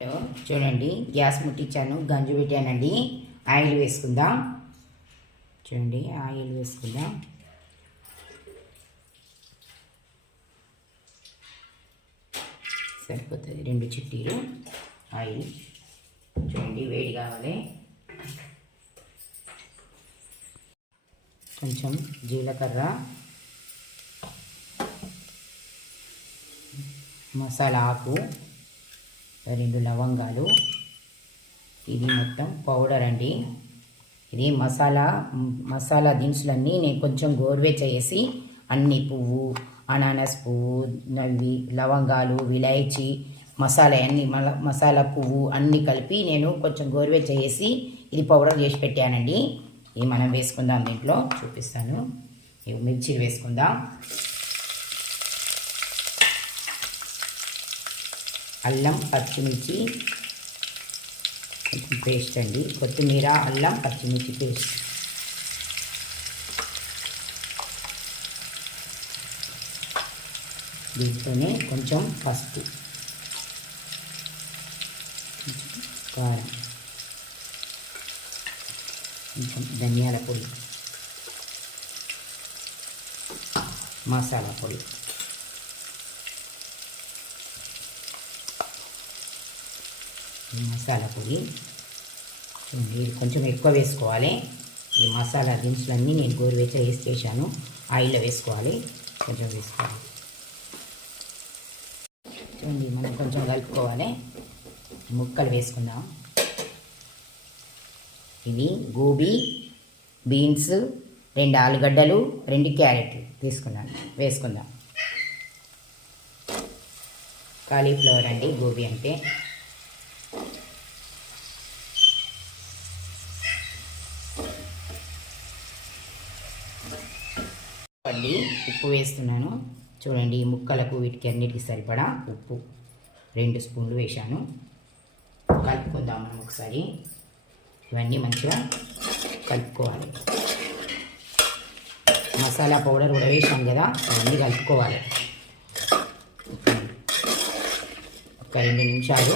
చూడండి గ్యాస్ ముట్టించాను, గంజు పెట్టానండి. ఆయిల్ వేసుకుందాం. చూడండి ఆయిల్ వేసుకుందాం. సరిపోతుంది 2 చిట్టీలు ఆయిల్. చూడండి వేడి కావాలి. కొంచెం జీలకర్ర, మసాలా ఆకు, 2 లవంగాలు. ఇది మొత్తం పౌడర్ అండి. ఇది మసాలా దినుసులన్నీ నేను కొంచెం గోరువెచ్చ చేసి అన్ని పువ్వు, అనానస్ పువ్వు, నవ్వి లవంగాలు, విలాయచి మసాలా అన్ని మసాలా పువ్వు అన్నీ కలిపి నేను కొంచెం గోరువెచ్చ చేసి ఇది పౌడర్ చేసి పెట్టానండి. ఇది మనం వేసుకుందాం. దీంట్లో చూపిస్తాను. ఇవి మిర్చీలు వేసుకుందాం. అల్లం పచ్చిమిర్చి పేస్ట్ అండి. కొత్తిమీర, అల్లం పచ్చిమిర్చి పేస్ట్. దీంట్లోనే కొంచెం పసుపు, కారం, కొంచెం ధనియాల పొడి, మసాలా పొడి. మసాలా పొడి చూడండి, కొంచెం ఎక్కువ వేసుకోవాలి. ఈ మసాలా దినుసులన్నీ నేను గోరువెచ్చ వేసి చేశాను. ఆయిల్లో వేసుకోవాలి, కొంచెం వేసుకోవాలి. చూడండి మనం కొంచెం కలుపుకోవాలి. ముక్కలు వేసుకుందాం. ఇవి గోబీ, బీన్స్, 2 ఆలుగడ్డలు, 2 క్యారెట్లు తీసుకున్నాను. వేసుకుందాం. కాలీఫ్లవర్ అండి, గోబీ అంటే. పల్లి ఉప్పు వేస్తున్నాను. చూడండి ఈ ముక్కలకు వీటికి అన్నిటికి సరిపడా ఉప్పు 2 స్పూన్లు వేశాను. కలుపుకుందాం మనం ఒకసారి. ఇవన్నీ మంచిగా కలుపుకోవాలి. మసాలా పౌడర్ కూడా వేసాం కదా, అవన్నీ కలుపుకోవాలి. ఒక 2 నిమిషాలు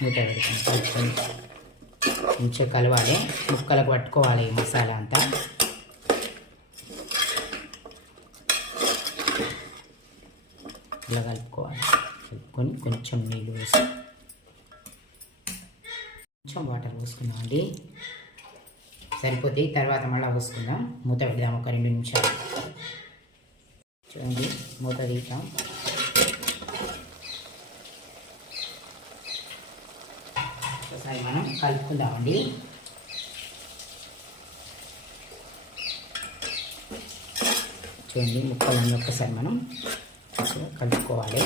మూత పెడతాం. కలుపుకొని మంచిగా కలవాలి. ముక్కలకు పట్టుకోవాలి ఈ మసాలా అంతా. ఇలా కలుపుకోవాలి. కలుపుకొని కొంచెం నీళ్ళు వేసి కొంచెం వాటర్ పోసుకుందాం అండి. సరిపోతాయి. తర్వాత మళ్ళీ పోసుకుందాం. మూత పెడదాం ఒక 2 నిమిషాలు. చూడండి మూత తీద్దాం. ఒకసారి మనం కలుపుకుందామండి. చూడండి ముక్కలన్నీ ఒక్కసారి మనం కలుపుకోవాలి.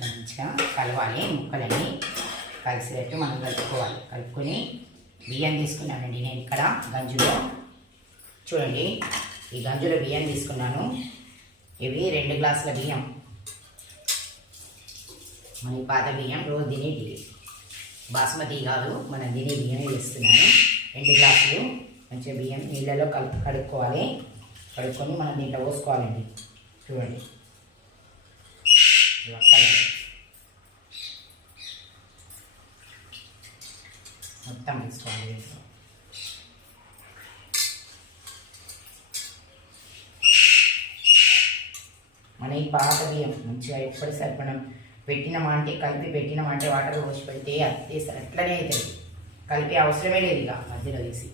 మంచిగా కలవాలి. ముక్కలన్నీ కలిసేటట్టు మనం కలుపుకోవాలి. కలుపుకొని బియ్యం తీసుకున్నానండి నేను ఇక్కడ గంజులో. చూడండి ఈ గంజులో బియ్యం తీసుకున్నాను. ఇవి 2 గ్లాసుల బియ్యం. మన పాత బియ్యం రోజు తినేటి, బాస్మతి కాదు, మనం తినే బియ్యమే వేస్తున్నాను. 2 గ్లాసులు మంచిగా బియ్యం నీళ్ళలో కడుక్కోవాలి. కడుక్కొని మనం దీంట్లో పోసుకోవాలండి. చూడండి మొత్తం వేసుకోవాలి. మన ఈ పాత బియ్యం మంచిగా ఎప్పటిసారి మనం పెట్టినామంటే కలిపి పెట్టినామంటే వాటర్ పోసి పెడితే అది అట్లనే అవుతుంది. కలిపి అవసరమే లేదు. ఇక మధ్యలో వేసి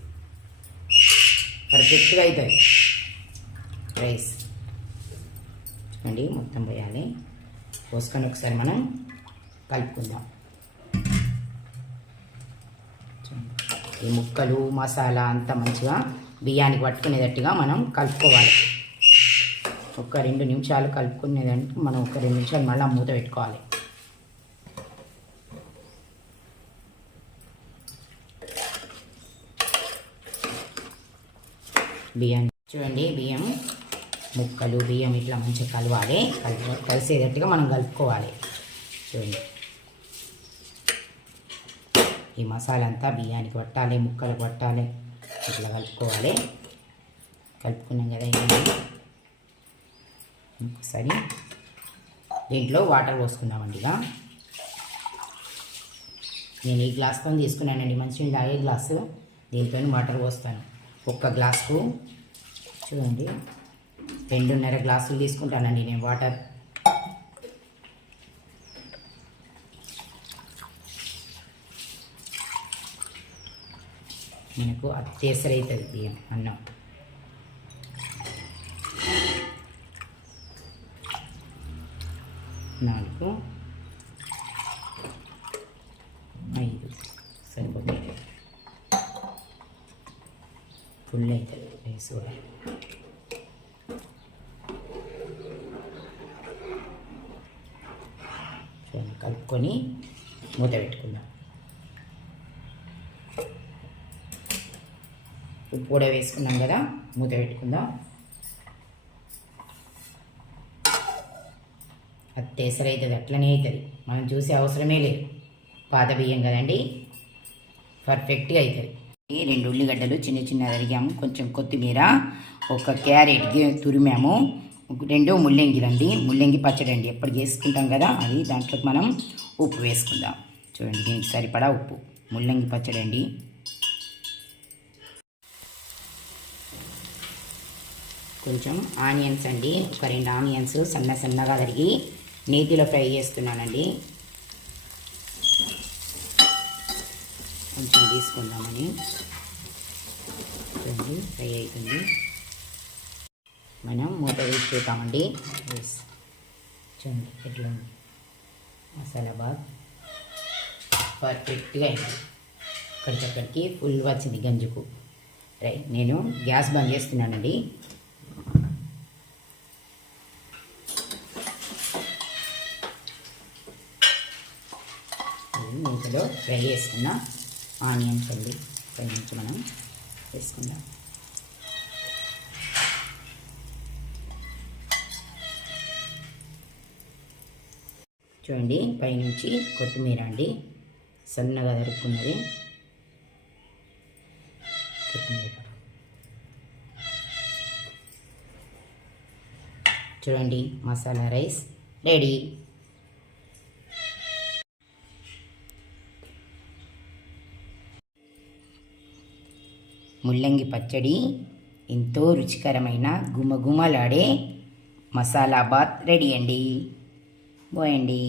పర్ఫెక్ట్గా అవుతుంది రైస్. చూడండి మొత్తం పోయాలి. పోసుకొని ఒకసారి మనం కలుపుకుందాం. ఈ ముక్కలు మసాలా అంతా మంచిగా బియ్యానికి పట్టుకునేటట్టుగా మనం కలుపుకోవాలి. ఒక 2 నిమిషాలు కలుపుకునేదానికి మనం ఒక 2 నిమిషాలు మళ్ళీ మూత పెట్టుకోవాలి. బియ్యం చూడండి, బియ్యం ముక్కలు బియ్యం ఇట్లా మంచిగా కలవాలి. కలిసేటట్టుగా మనం కలుపుకోవాలి. చూడండి ఈ మసాలా అంతా బియ్యానికి పట్టాలి, ముక్కలు పట్టాలి. ఇట్లా కలుపుకోవాలి. కలుపుకున్నాం కదా. ఒకసారి దీంట్లో వాటర్ పోసుకుందామండి. ఇక నేను ఈ గ్లాస్తో తీసుకున్నానండి, మంచిగా తాగే గ్లాసు. దీంట్లో వాటర్ పోస్తాను. ఒక్క గ్లాసుకు చూడండి 2.5 గ్లాసులు తీసుకుంటానండి నేను వాటర్. మనకు అత్యవసరవుతుంది బియ్యం అన్నం. నాలుగు 5 సరిపోతుంది. ఫుల్ అవుతుంది రైస్ కూడా. చూడండి కలుపుకొని మూత పెట్టుకుందాం. ఉప్పు కూడా వేసుకున్నాం కదా, మూత పెట్టుకుందాం. అది తెసర అవుతుంది, అట్లనే అవుతుంది, మనం చూసే అవసరమే లేదు. పాత బియ్యం కదండి, పర్ఫెక్ట్గా అవుతుంది. 2 ఉల్లిగడ్డలు చిన్న చిన్న తరిగాము, కొంచెం కొత్తిమీర, ఒక క్యారెట్ తురిమాము, 2 ముల్లంగిలండి. ముల్లంగి పచ్చడి అండి, ఎప్పటికి వేసుకుంటాం కదా అది. దాంట్లోకి మనం ఉప్పు వేసుకుందాం. చూడండి దీనికి సరిపడా ఉప్పు. ముల్లంగి పచ్చడి అండి. కొంచెం ఆనియన్స్ అండి, ఒక 2 ఆనియన్స్ సన్నగా తరిగి నేతిలో ఫ్రై చేస్తున్నానండి. కొంచెం తీసుకుందామని. చూడండి ఫ్రై అవుతుంది. మనం మూత వేసి చూద్దామండి. చూడండి ఎట్లా ఉంది మసాలా బాగా పర్ఫెక్ట్గా అయింది. అక్కడికక్కడికి ఫుల్ వచ్చింది గంజుకు. రైట్, నేను గ్యాస్ బంద్ చేస్తున్నానండి. మూతలో ఫ్రై చేసుకున్న ఆనియన్స్ అండి, పై నుంచి మనం వేసుకుందాం. చూడండి పైనుంచి కొత్తిమీర అండి, సన్నగా తరుక్కున్నది కొత్తిమీర. చూడండి మసాలా రైస్ రెడీ. ముల్లంగి పచ్చడి, ఎంతో రుచికరమైన గుమగుమలాడే మసాలా బాత్ రెడీ అండి. పోయండి.